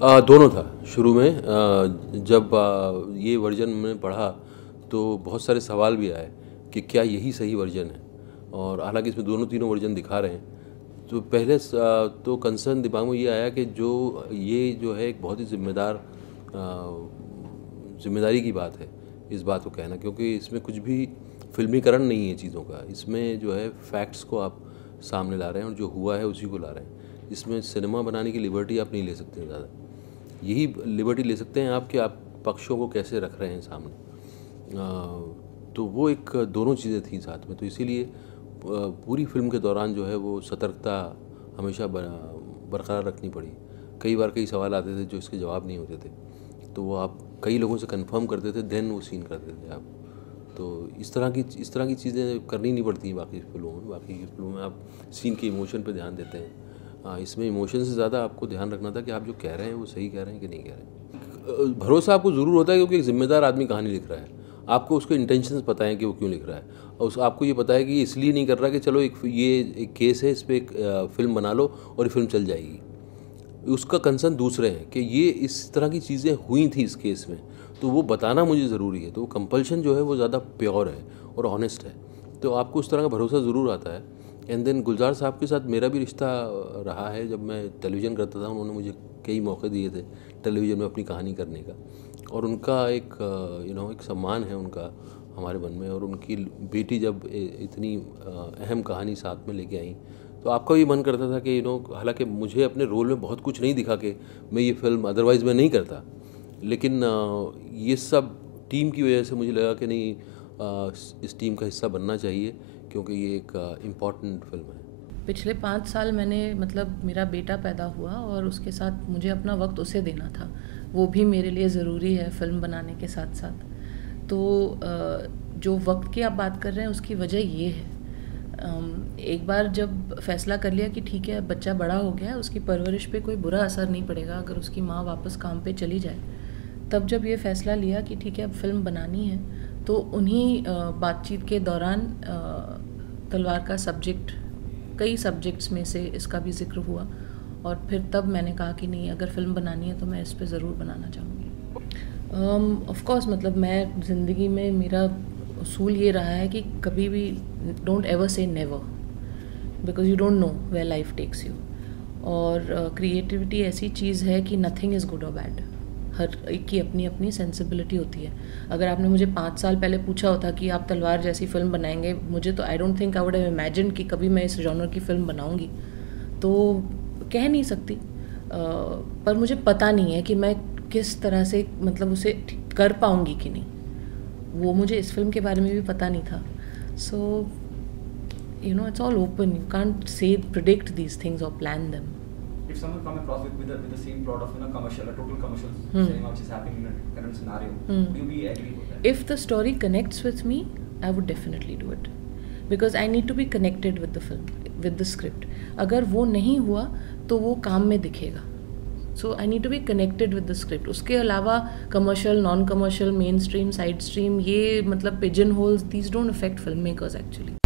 दोनों था शुरू में। जब ये वर्जन मैंने पढ़ा तो बहुत सारे सवाल भी आए कि क्या यही सही वर्जन है, और हालांकि इसमें दोनों तीनों वर्जन दिखा रहे हैं। तो पहले तो कंसर्न दिमाग में ये आया कि ये जो है एक बहुत ही जिम्मेदारी की बात है इस बात को कहना, क्योंकि इसमें कुछ भी फिल्मीकरण नहीं है चीज़ों का। इसमें जो है फैक्ट्स को आप सामने ला रहे हैं और जो हुआ है उसी को ला रहे हैं। इसमें सिनेमा बनाने की लिबर्टी आप नहीं ले सकते ज़्यादा। यही लिबर्टी ले सकते हैं आप कि आप पक्षों को कैसे रख रहे हैं सामने। तो वो एक दोनों चीज़ें थी साथ में, तो इसीलिए पूरी फिल्म के दौरान जो है वो सतर्कता हमेशा बरकरार रखनी पड़ी। कई बार कई सवाल आते थे जो इसके जवाब नहीं होते थे, तो वो आप कई लोगों से कंफर्म करते थे, देन वो सीन करते थे आप। तो इस तरह की चीज़ें करनी नहीं पड़ती बाकी फिल्मों में। बाकी की फिल्मों में आप सीन के इमोशन पे ध्यान देते हैं। इसमें इमोशन से ज़्यादा आपको ध्यान रखना था कि आप जो कह रहे हैं वो सही कह रहे हैं कि नहीं कह रहे हैं। भरोसा आपको ज़रूर होता है, क्योंकि एक ज़िम्मेदार आदमी कहानी लिख रहा है। आपको उसके इंटेंशंस पता है कि वो क्यों लिख रहा है, और आपको ये पता है कि ये इसलिए नहीं कर रहा कि चलो ये एक केस है, इस पर एक फिल्म बना लो और ये फिल्म चल जाएगी। उसका कंसर्न दूसरे हैं कि ये इस तरह की चीज़ें हुई थी इस केस में, तो वो बताना मुझे ज़रूरी है। तो वो कंपल्शन जो है वो ज़्यादा प्योर है और ऑनेस्ट है, तो आपको उस तरह का भरोसा ज़रूर आता है। एंड देन गुलजार साहब के साथ मेरा भी रिश्ता रहा है। जब मैं टेलीविज़न करता था उन्होंने मुझे कई मौके दिए थे टेलीविज़न में अपनी कहानी करने का, और उनका एक एक सम्मान है उनका हमारे मन में। और उनकी बेटी जब इतनी अहम कहानी साथ में लेके आई, तो आपका भी मन करता था कि हालांकि मुझे अपने रोल में बहुत कुछ नहीं दिखा कि मैं ये फिल्म अदरवाइज़ मैं नहीं करता, लेकिन ये सब टीम की वजह से मुझे लगा कि नहीं, इस टीम का हिस्सा बनना चाहिए, क्योंकि ये एक इम्पॉर्टेंट फिल्म है। पिछले 5 साल मैंने मतलब मेरा बेटा पैदा हुआ और उसके साथ मुझे अपना वक्त उसे देना था। वो भी मेरे लिए ज़रूरी है फिल्म बनाने के साथ साथ। तो जो वक्त की आप बात कर रहे हैं उसकी वजह ये है, एक बार जब फैसला कर लिया कि ठीक है बच्चा बड़ा हो गया, उसकी परवरिश पे कोई बुरा असर नहीं पड़ेगा अगर उसकी माँ वापस काम पे चली जाए, तब जब ये फ़ैसला लिया कि ठीक है अब फिल्म बनानी है, तो उन्हीं बातचीत के दौरान तलवार का सब्जेक्ट, कई सब्जेक्ट्स में से इसका भी ज़िक्र हुआ, और फिर तब मैंने कहा कि नहीं, अगर फ़िल्म बनानी है तो मैं इस पे ज़रूर बनाना चाहूँगी। ऑफ कोर्स मतलब मैं ज़िंदगी में मेरा उसूल ये रहा है कि कभी भी don't ever say never, because you don't know where life takes you. और क्रिएटिविटी ऐसी चीज़ है कि नथिंग इज़ गुड और बैड, हर एक की अपनी अपनी सेंसिबिलिटी होती है। अगर आपने मुझे 5 साल पहले पूछा होता कि आप तलवार जैसी फ़िल्म बनाएंगे, मुझे तो I don't think I would have imagined कि कभी मैं इस जॉनर की फ़िल्म बनाऊंगी। तो कह नहीं सकती, पर मुझे पता नहीं है कि मैं किस तरह से मतलब उसे कर पाऊंगी कि नहीं, वो मुझे इस फिल्म के बारे में भी पता नहीं था। सो it's all open, you can't say predict these things or plan them. If someone come across with the same plot of commercial, a total commercial cinema which is happening in a current scenario, would you be agree with that? If the story connects with me, I would definitely do it, because I need to be connected with the film, with the script. अगर वो नहीं हुआ तो वो काम में दिखेगा. So I need to be connected with the script. उसके अलावा commercial, non-commercial, mainstream, side stream, ये मतलब pigeon holes, these don't affect filmmakers actually.